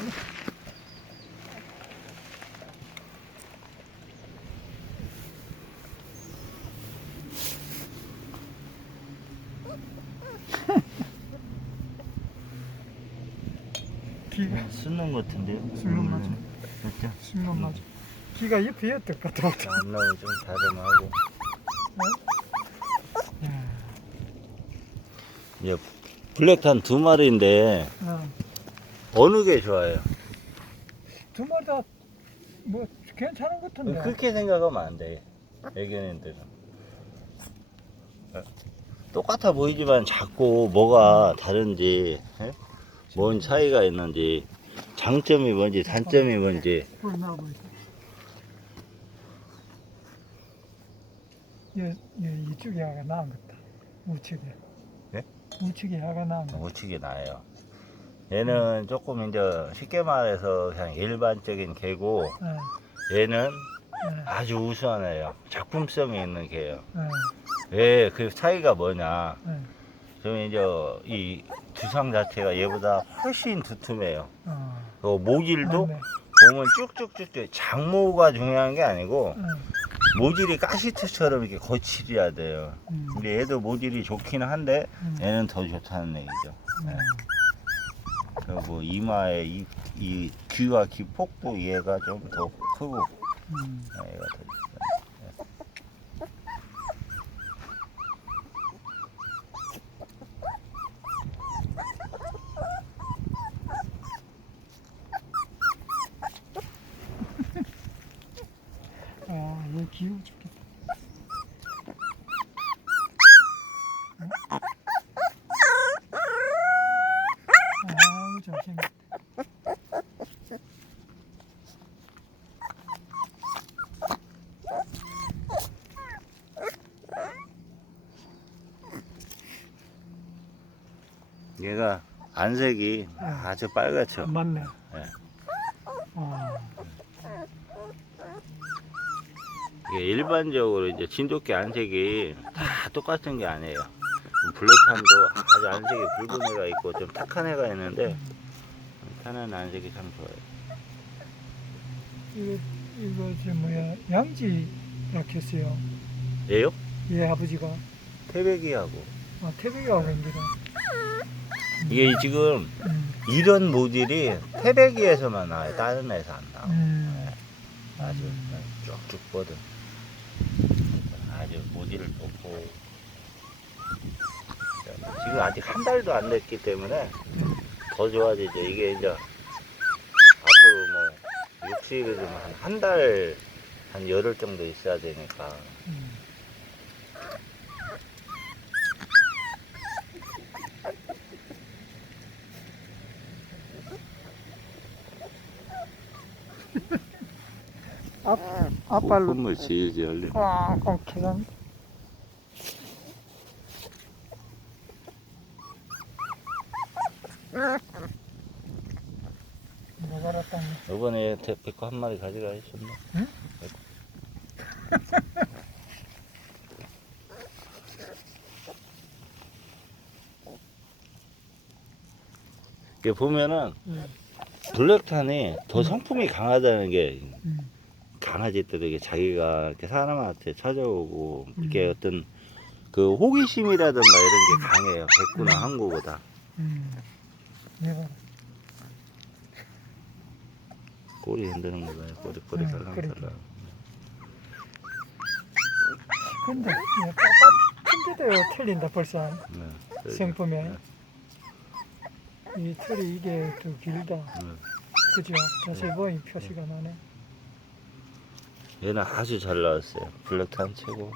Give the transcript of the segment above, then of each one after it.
아니. 비가 쓰는 것 같은데요? 음, 맞아. 맞죠? 신문 맞아. 기가 잎이 엿떡 같아. 안 나오고 좀 다듬하고 예, 블랙탄 두 마리인데 어. 어느 게 좋아요? 두 마리 다뭐 괜찮은 것 같은데. 그렇게 생각하면 안 돼. 애견인들은. 똑같아 보이지만 자꾸 뭐가 다른지, 예? 뭔 차이가 있는지, 장점이 뭔지, 단점이 뭔지, 불 나고 있어. 얘, 얘 이쪽에 야가 나은 것 같다. 우측에. 네? 우측에 야가 나은 것 우측이 나요. 얘는 조금 이제 쉽게 말해서 그냥 일반적인 개고, 같다. 얘는 예, 아주 우수한 애예요. 작품성이 있는 개예요. 예, 왜그 차이가 뭐냐? 예, 좀 이제 이 두상 자체가 얘보다 훨씬 두툼해요. 어. 그 모질도 맞네. 보면 쭉쭉쭉쭉 장모가 중요한 게 아니고 예, 모질이 가시트처럼 이렇게 거칠어야 돼요. 음, 근데 얘도 모질이 좋기는 한데 음, 얘는 더 좋다는 얘기죠. 음. 그리고 이마에 이, 이 귀와 귀 폭도 얘가 좀 더 크고 음. 얘가 더 기우 좋겠다. 아우, 잘생겼다. 얘가 안색이 아주 빨갛죠. 맞네. 네. 아, 이게 일반적으로 이제 진돗개 안색이 다 똑같은 게 아니에요. 블랙탄도 아주 안색이 붉은 애가 있고 좀 탁한 애가 있는데 타는 안색이 참 좋아요. 이거, 이거, 저, 뭐야, 양지 낳겠어요. 얘요? 얘 아버지가. 태백이하고 아, 태백이하고 옮기다. 이게 지금 음, 이런 모질이 태백이에서만 나와요. 다른 애에서 안 나와. 음, 아주 쭉쭉 뻗은 아주 모질을 좋고 지금 아직 한 달도 안 됐기 때문에 더 좋아지죠 이게 이제 앞으로 뭐 육수익을 좀한 달한 열흘 정도 있어야 되니까 음. 앞, 앞발로 콧물 지지 계산. 뭐가 알았다. 이번에 백호 한 마리 가져가 있었나? 응? 이게 보면은 음, 블랙탄이 더 성품이 강하다는 게 음, 강아지들에게 자기가 이렇게 사람한테 찾아오고 이렇게 음. 어떤 그 호기심이라든가 이런 게 강해요. 백구나 음. 항구보다. 음. 내가 꼬리 흔드는 거 봐요. 꼬리 꼬리 음, 살랑살랑. 근데 얘 빳빳 핑계대요 틀린다 벌써 네. 생품에 네. 이 털이 이게 더 길다 네. 그죠 자세히 보니 표시가 나네 얘는 아주 잘 나왔어요. 블랙탄 최고.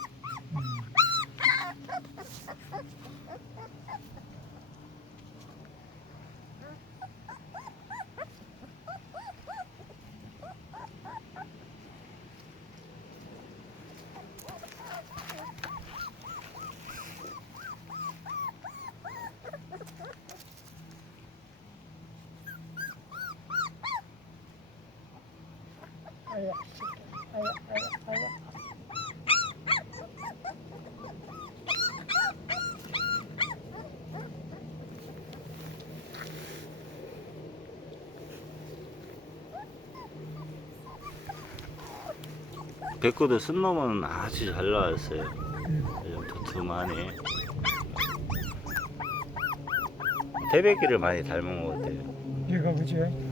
백구도 쓴 놈은 아주 잘 나왔어요. 음. 좀 두툼하네. 태백이를 많이 닮은 것 같아요. 얘가 그지?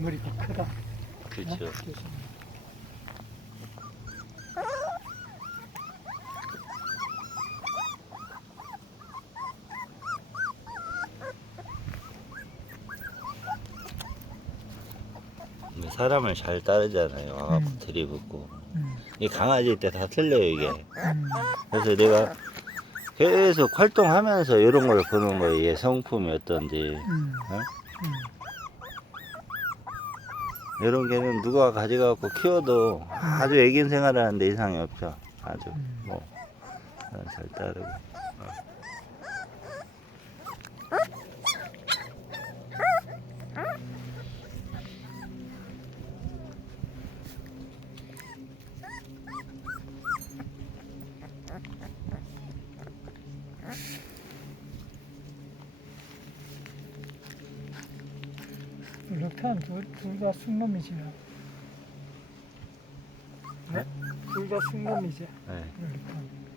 머리가 크다. 그렇죠. 어? 사람을 잘 따르잖아요. 아, 음. 들이붓고. 음, 이 강아지 때 다 틀려요 이게. 음, 그래서 내가 계속 활동하면서 이런 걸 보는 거예요. 얘 성품이 어떤지. 음, 어? 음. 이런 개는 누가 가져가고 키워도 아주 애긴 생활하는데 이상이 없죠. 아주 음. 뭐잘 따르고. 럭탄 둘다 숙놈이지. 네? 둘다 숙놈이지. 네. 럭탄.